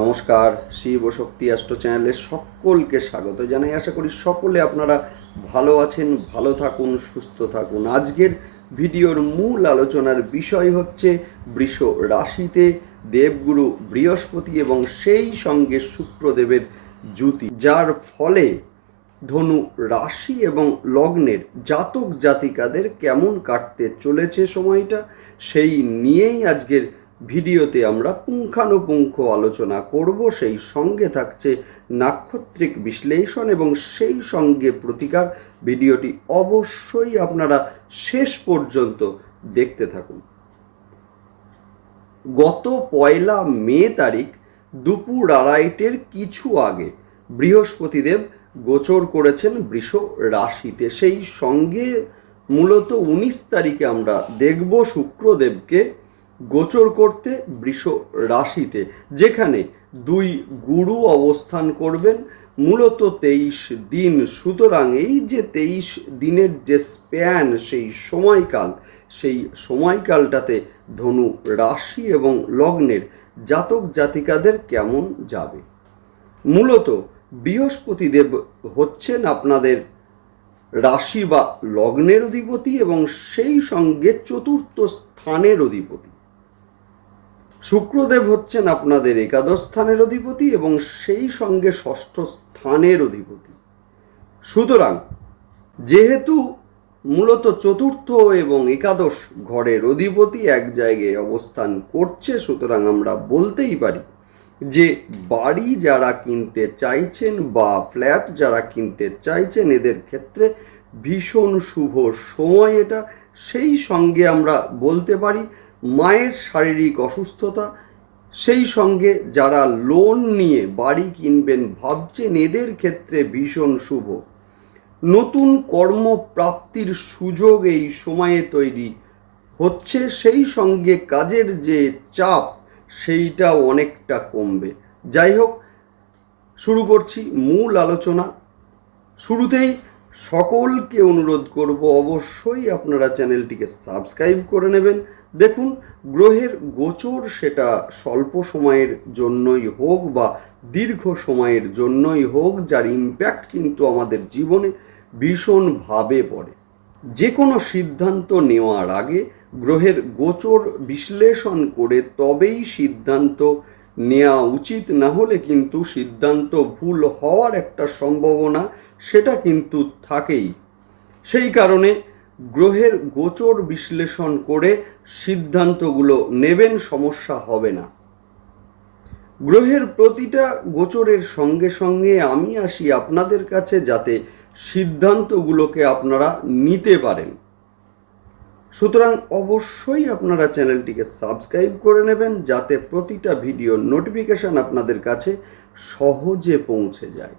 নমস্কার, শিব শক্তি অ্যাস্ট্রো চ্যানেলে সকলকে স্বাগত জানাই। আশা করি সকলে আপনারা ভালো আছেন, ভালো থাকুন, সুস্থ থাকুন। আজকের ভিডিওর মূল আলোচনার বিষয় হচ্ছে বৃষ রাশিতে দেবগুরু বৃহস্পতি এবং সেই সঙ্গে শুক্রদেবের জুতি যার ফলে ধনু রাশি এবং লগ্নের জাতক জাতিকাদের কেমন কাটতে চলেছে সময়টা, সেই নিয়েই আজকের ভিডিওতে আমরা পুঙ্খানুপুঙ্খ আলোচনা করব। সেই সঙ্গে থাকছে নাক্ষত্রিক বিশ্লেষণ এবং সেই সঙ্গে প্রতিকার। ভিডিওটি অবশ্যই আপনারা শেষ পর্যন্ত দেখতে থাকুন। গত পয়লা মে তারিখ দুপুর আড়াইটের কিছু আগে বৃহস্পতিদেব গোচর করেছেন বৃষ রাশিতে। সেই সঙ্গে মূলত উনিশ তারিখে আমরা দেখব শুক্রদেবকে গোচর করতে বৃষ রাশিতে, যেখানে দুই গুরু অবস্থান করবেন। মূলত তেইশ দিন, সুতরাং এই যে তেইশ দিনের যে স্প্যান সেই সময়কাল, সেই সময়কালটাতে ধনু রাশি এবং লগ্নের জাতক জাতিকাদের কেমন যাবে? মূলত বৃহস্পতিদেব হচ্ছেন আপনাদের রাশি বা লগ্নের অধিপতি এবং সেই সঙ্গে চতুর্থ স্থানের অধিপতি। শুক্রদেব হচ্ছেন আপনাদের একাদশ স্থানের অধিপতি এবং সেই সঙ্গে ষষ্ঠ স্থানের অধিপতি। সুতরাং, যেহেতু মূলত চতুর্থ এবং একাদশ ঘরের অধিপতি এক জায়গায় অবস্থান করছে, সুতরাং আমরা বলতেই পারি যে বাড়ি যারা কিনতে চাইছেন বা ফ্ল্যাট যারা কিনতে চাইছেন, এদের ক্ষেত্রে ভীষণ শুভ সময় এটা। সেই সঙ্গে আমরা বলতে পারি মায়ের শারীরিক অসুস্থতা, সেই সঙ্গে যারা লোন নিয়ে বাড়ি কিনবেন ভাবছেন এদের ক্ষেত্রে ভীষণ শুভ। নতুন কর্মপ্রাপ্তির সুযোগ এই সময়ে তৈরি হচ্ছে, সেই সঙ্গে কাজের যে চাপ সেইটা অনেকটা কমবে। যাই হোক, শুরু করছি মূল আলোচনা। শুরুতেই সকলকে অনুরোধ করব অবশ্যই আপনারা চ্যানেলটিকে সাবস্ক্রাইব করে নেবেন দেখুন, গ্রহের গোচর সেটা স্বল্প সময়ের জন্যই হোক বা দীর্ঘ সময়ের জন্যই হোক, যার ইম্প্যাক্ট কিন্তু আমাদের জীবনে ভীষণভাবে পড়ে। যে কোনো সিদ্ধান্ত নেওয়ার আগে গ্রহের গোচর বিশ্লেষণ করে তবেই সিদ্ধান্ত নেওয়া উচিত, না হলে কিন্তু সিদ্ধান্ত ভুল হওয়ার একটা সম্ভাবনা সেটা কিন্তু থাকেই। সেই কারণে গ্রহের গোচর বিশ্লেষণ করে সিদ্ধান্তগুলো নেবেন, সমস্যা হবে না। গ্রহের প্রতিটা গোচরের সঙ্গে সঙ্গে আমি আসি আপনাদের কাছে যাতে সিদ্ধান্তগুলোকে আপনারা নিতে পারেন। সুতরাং অবশ্যই আপনারা চ্যানেলটিকে সাবস্ক্রাইব করে নেবেন, যাতে প্রতিটা ভিডিও নোটিফিকেশন আপনাদের কাছে সহজে পৌঁছে যায়।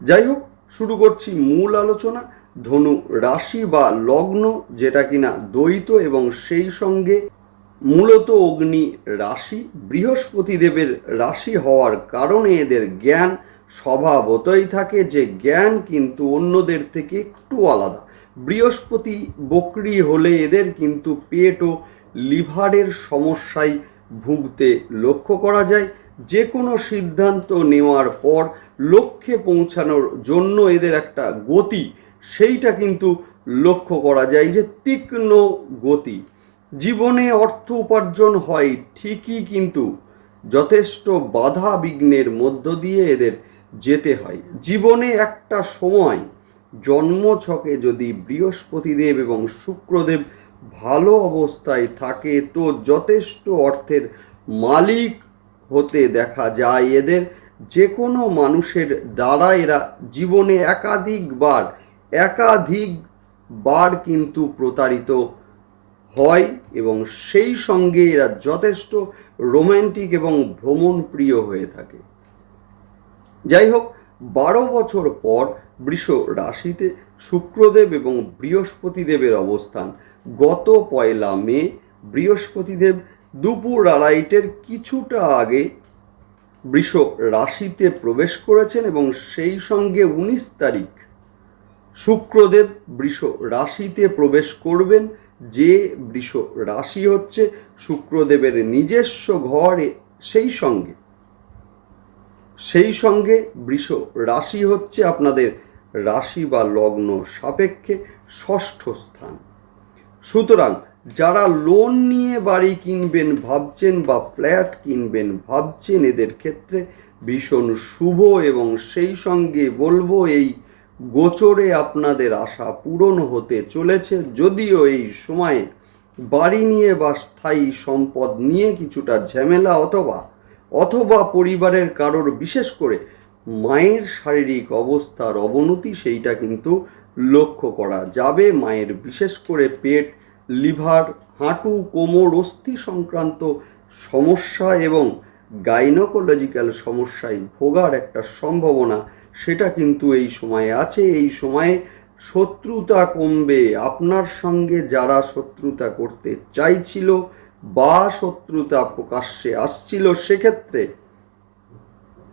যাই হোক, শুরু করছি মূল আলোচনা। ধনু রাশি বা লগ্ন যেটা কিনা দ্বৈত এবং সেই সঙ্গে মূলত অগ্নি রাশি, বৃহস্পতি দেবের রাশি হওয়ার কারণে এদের জ্ঞান স্বভাবতই থাকে যে জ্ঞান কিন্তু অন্যদের থেকে একটু আলাদা। বৃহস্পতি বকরি হলে এদের কিন্তু পেট ও লিভারের সমস্যায় ভুগতে লক্ষ্য করা যায়। যে কোনো সিদ্ধান্ত নেওয়ার পর লক্ষ্যে পৌঁছানোর জন্য এদের একটা গতি সেইটা কিন্তু লক্ষ্য করা যায় যে তীক্ষ্ণ গতি। জীবনে অর্থ উপার্জন হয় ঠিকই কিন্তু যথেষ্ট বাধা বিঘ্নের মধ্য দিয়ে এদের যেতে হয়। জীবনে একটা সময় জন্মছকে যদি বৃহস্পতিদেব এবং শুক্রদেব ভালো অবস্থায় থাকে তো যথেষ্ট অর্থের মালিক হতে দেখা যায়। এদের যে কোনো মানুষের দ্বারা এরা জীবনে একাধিকবার একাধিকবার কিন্তু প্রতারিত হয় এবং সেই সঙ্গে এরা যথেষ্ট রোম্যান্টিক এবং ভ্রমণ প্রিয় হয়ে থাকে। যাই হোক, বারো বছর পর বৃষ রাশিতে শুক্রদেব এবং বৃহস্পতিদেবের অবস্থান। গত পয়লা মে বৃহস্পতিদেব দুপুর আড়াইটের কিছুটা আগে বৃষ রাশিতে প্রবেশ করেছেন এবং সেই সঙ্গে উনিশ তারিখ শুক্রদেব বৃষ রাশিতে প্রবেশ করবেন। যে বৃষ রাশি হচ্ছে শুক্রদেবের নিজস্ব ঘরে সেই সঙ্গে। সেই সঙ্গে বৃষ রাশি হচ্ছে আপনাদের রাশি বা লগ্ন সাপেক্ষে ষষ্ঠ স্থান। সুতরাং যারা লোন নিয়ে বাড়ি কিনবেন ভাবছেন বা ফ্ল্যাট কিনবেন ভাবছেন এদের ক্ষেত্রে ভীষণ শুভ এবং সেই সঙ্গে বলব এই গোচরে আপনাদের আশা পূরণ হতে চলেছে। যদিও এই সময়ে বাড়ি নিয়ে বা স্থায়ী সম্পদ নিয়ে কিছুটা ঝামেলা অথবা অথবা পরিবারের কারোর বিশেষ করে মায়ের শারীরিক অবস্থার অবনতি, সেইটা কিন্তু লক্ষ্য করা যাবে। মায়ের বিশেষ করে পেট, লিভার, হাঁটু, কোমর, অস্থি সংক্রান্ত সমস্যা এবং গাইনোকোলজিক্যাল সমস্যায় ভোগার একটা সম্ভাবনা সেটা কিন্তু এই সময়ে আছে, এই সময়ে শত্রুতা কমবে। আপনার সঙ্গে যারা শত্রুতা করতে চাইছিল বা শত্রুতা প্রকাশ্যে আসছিল, সেক্ষেত্রে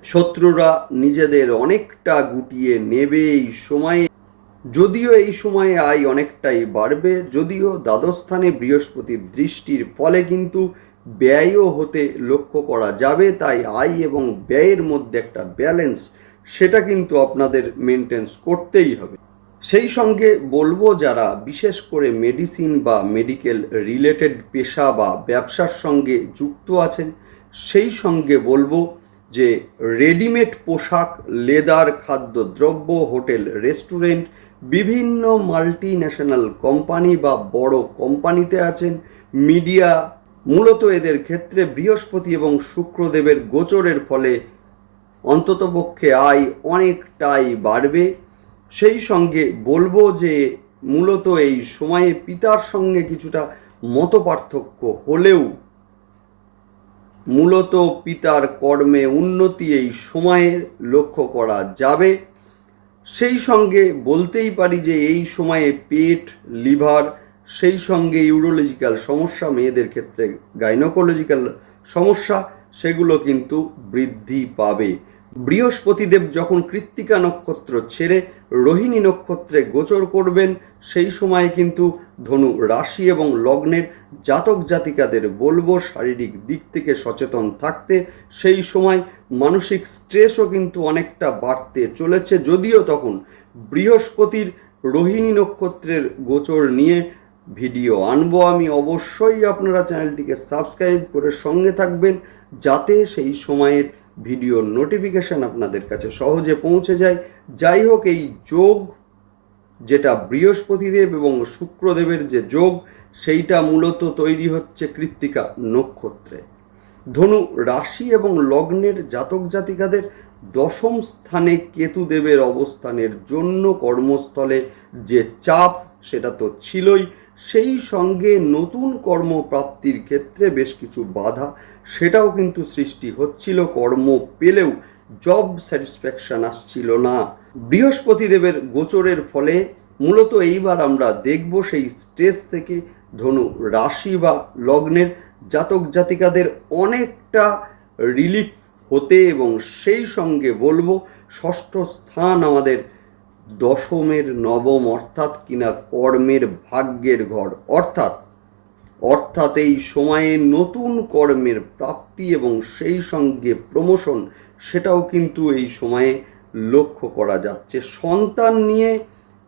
শত্রুরা নিজেদের অনেকটা গুটিয়ে নেবে এই সময়ে। যদিও এই সময়ে আয় অনেকটাই বাড়বে, যদিও দ্বাদস্থানে বৃহস্পতির দৃষ্টির ফলে কিন্তু ব্যয়ও হতে লক্ষ্য করা যাবে, তাই আয় এবং ব্যয়ের মধ্যে একটা ব্যালেন্স সেটা কিন্তু আপনাদের মেনটেন্স করতেই হবে। সেই সঙ্গে বলব যারা বিশেষ করে মেডিসিন বা মেডিকেল রিলেটেড পেশা বা ব্যবসার সঙ্গে যুক্ত আছেন, সেই সঙ্গে বলব যে রেডিমেড পোশাক লেদার খাদ্যদ্রব্য হোটেল রেস্টুরেন্ট বিভিন্ন মাল্টি ন্যাশনাল কোম্পানি বা বড় কোম্পানিতে আছেন মিডিয়া মূলত এদের ক্ষেত্রে বৃহস্পতি এবং শুক্রদেবের গোচরের ফলে অন্ততপক্ষে আয় অনেকটাই বাড়বে। সেই সঙ্গে বলব যে, মূলত এই সময়ে পিতার সঙ্গে কিছুটা মত পার্থক্য হলেও মূলত পিতার কর্মে উন্নতি এই সময়ে লক্ষ্য করা যাবে। সেই সঙ্গে বলতেই পারি যে, এই সময়ে পেট, লিভার, সেই সঙ্গে ইউরোলজিক্যাল সমস্যা, মেয়েদের ক্ষেত্রে গাইনোকোলজিক্যাল সমস্যা সেগুলো কিন্তু বৃদ্ধি পাবে। বৃহস্পতিদেব যখন কৃত্তিকা নক্ষত্র ছেড়ে রোহিণী নক্ষত্রে গোচর করবেন, সেই সময় কিন্তু ধনু রাশি এবং লগ্নের জাতক জাতিকাদের বলব শারীরিক দিক থেকে সচেতন থাকতে। সেই সময় মানসিক স্ট্রেসও কিন্তু অনেকটা বাড়তে চলেছে। যদিও তখন বৃহস্পতির রোহিণী নক্ষত্রের গোচর নিয়ে ভিডিও আনব আমি। অবশ্যই আপনারা চ্যানেলটিকে সাবস্ক্রাইব করে সঙ্গে থাকবেন। যাতে সেই সময়ের ভিডিওর নোটিফিকেশন আপনাদের কাছে সহজে পৌঁছে যায়। যাই হোক, এই যোগ, যেটা বৃহস্পতিদেব এবং শুক্রদেবের যে যোগ, সেইটা মূলত তৈরি হচ্ছে কৃত্তিকা নক্ষত্রে। ধনু রাশি এবং লগ্নের জাতক জাতিকাদের দশম স্থানে কেতুদেবের অবস্থানের জন্য কর্মস্থলে যে চাপ, সেটা তো ছিলই। সেই সঙ্গে নতুন কর্মপ্রাপ্তির ক্ষেত্রে বেশ কিছু বাধা সেটাও কিন্তু সৃষ্টি হচ্ছিল, কর্ম পেলেও জব স্যাটিসফ্যাকশন আসছিল না। বৃহস্পতি দেবের গোচরের ফলে মূলত এইবার আমরা দেখব সেই স্টেজ থেকে ধনু রাশি বা লগ্নের জাতক জাতিকাদের অনেকটা রিলিফ হতে এবং সেই সঙ্গে বলব ষষ্ঠ স্থান আমাদের দশমের নবম অর্থাৎ কিনা কর্মের ভাগ্যের ঘর। অর্থাৎ অর্থাৎ এই সময়ে নতুন কর্মের প্রাপ্তি এবং সেই সঙ্গে প্রমোশন, সেটাও কিন্তু এই সময়ে লক্ষ্য করা যাচ্ছে। সন্তান নিয়ে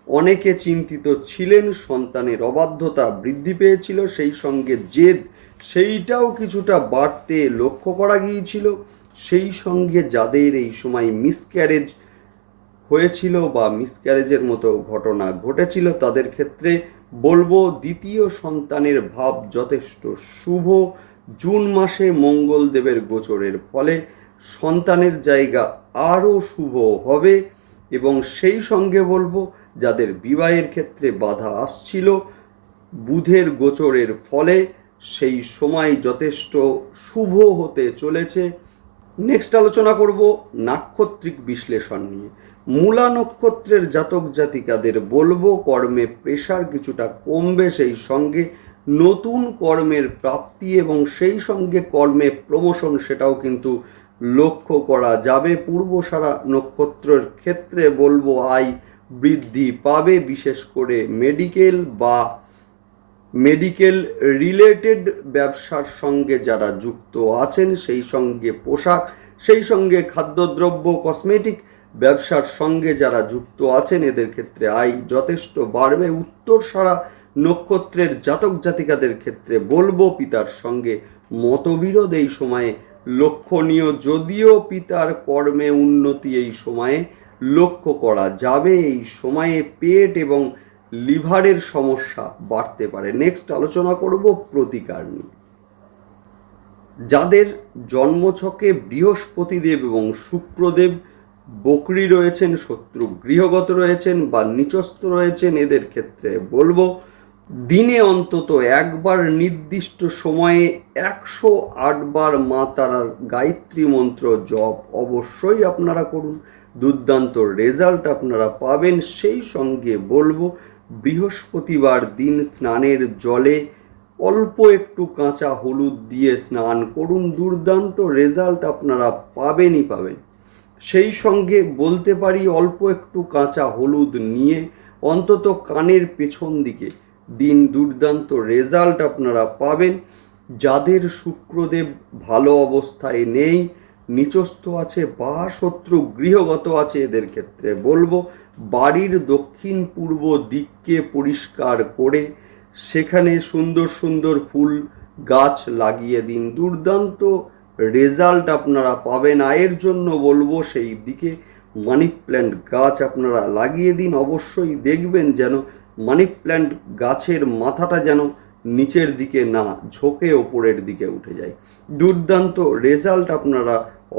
অনেকে চিন্তিত ছিলেন, সন্তানের অবাধ্যতা বৃদ্ধি পেয়েছিল, সেই সঙ্গে জেদ, সেইটাও কিছুটা বাড়তে লক্ষ্য করা গিয়েছিল। সেই সঙ্গে যাদের এই সময় মিসক্যারেজ হয়েছিল বা মিসক্যারেজের মতো ঘটনা ঘটেছিল, তাদের ক্ষেত্রে বলব দ্বিতীয় সন্তানের ভাব যথেষ্ট শুভ। জুন মাসে মঙ্গলদেবের গোচরের ফলে সন্তানের জায়গা আরও শুভ হবে এবং সেই সঙ্গে বলব যাদের বিবাহের ক্ষেত্রে বাধা আসছিল, বুধের গোচরের ফলে সেই সময় যথেষ্ট শুভ হতে চলেছে। নেক্সট আলোচনা করব নাক্ষত্রিক বিশ্লেষণ নিয়ে। মূলা নক্ষত্রের জাতক জাতিকাদের বলব কর্মে প্রেশার কিছুটা কমবে সেই সঙ্গে। নতুন কর্মের প্রাপ্তি এবং সেই সঙ্গে কর্মে প্রমোশন সেটাও কিন্তু লক্ষ্য করা যাবে। পূর্বসারা নক্ষত্রের ক্ষেত্রে বলব আয় বৃদ্ধি পাবে, বিশেষ করে মেডিকেল বা মেডিকেল রিলেটেড ব্যবসার সঙ্গে যারা যুক্ত আছেন, সেই সঙ্গে পোশাক, সেই সঙ্গে খাদ্যদ্রব্য, কসমেটিক ব্যবসার সঙ্গে যারা যুক্ত আছেন, এদের ক্ষেত্রে আয় যথেষ্ট বাড়বে। উত্তর সারা নক্ষত্রের জাতক জাতিকাদের ক্ষেত্রে বলব, পিতার সঙ্গে মতবিরোধ এই সময়ে লক্ষণীয়। যদিও পিতার কর্মে উন্নতি এই সময়ে লক্ষ্য করা যাবে। এই সময়ে পেট এবং লিভারের সমস্যা বাড়তে পারে। নেক্সট আলোচনা করব প্রতিকার নিয়ে। যাদের জন্মছকে বৃহস্পতিদেব এবং শুক্রদেব বকরি রয়েছেন, শত্রু গৃহগত রয়েছেন বা নিচস্থ রয়েছেন, এদের ক্ষেত্রে বলব, দিনে অন্তত একবার নির্দিষ্ট সময়ে একশো আটবার মা তারার গায়ত্রী মন্ত্র জপ অবশ্যই আপনারা করুন। দুর্দান্ত রেজাল্ট আপনারা পাবেন। সেই সঙ্গে বলব, বৃহস্পতিবার দিন স্নানের জলে অল্প একটু কাঁচা হলুদ দিয়ে স্নান করুন। দুর্দান্ত রেজাল্ট আপনারা পাবেনই পাবেন। সেই সঙ্গে বলতে পারি অল্প একটু কাঁচা হলুদ নিয়ে অন্তত কানের পেছন দিকে দিন দুর্দান্ত রেজাল্ট আপনারা পাবেন। যাদের শুক্রদেব ভালো অবস্থায় নেই, নিচস্থ আছে বা শত্রু গৃহগত আছে এদের ক্ষেত্রে বলব, বাড়ির দক্ষিণ পূর্ব দিককে পরিষ্কার করে সেখানে সুন্দর সুন্দর ফুল গাছ লাগিয়ে দিন। দুর্দান্ত রেজাল্ট আপনারা পাবেন, আয়ের জন্য বলব সেই দিকে মানি প্ল্যান্ট গাছ আপনারা লাগিয়ে দিন, অবশ্যই দেখবেন যেন মানি প্ল্যান্ট গাছের মাথাটা যেন নিচের দিকে না ঝোঁকে ওপরের দিকে উঠে যায়। দুর্দান্ত রেজাল্ট আপনারা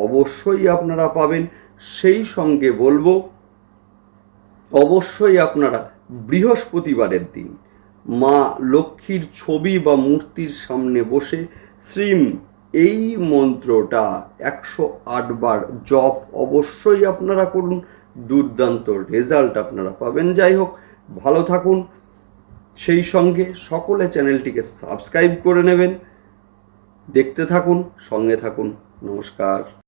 অবশ্যই আপনারা পাবেন। সেই সঙ্গে বলব, অবশ্যই আপনারা বৃহস্পতিবারের দিন মা লক্ষ্মীর ছবি বা মূর্তির সামনে বসে শ্রীম এই মন্ত্রটা একশো আটবার জপ অবশ্যই আপনারা করুন, দুর্দান্ত রেজাল্ট আপনারা পাবেন। যাই হোক, ভালো থাকুন। সেই সঙ্গে সকলে চ্যানেলটিকে সাবস্ক্রাইব করে নেবেন। দেখতে থাকুন, সঙ্গে থাকুন। নমস্কার।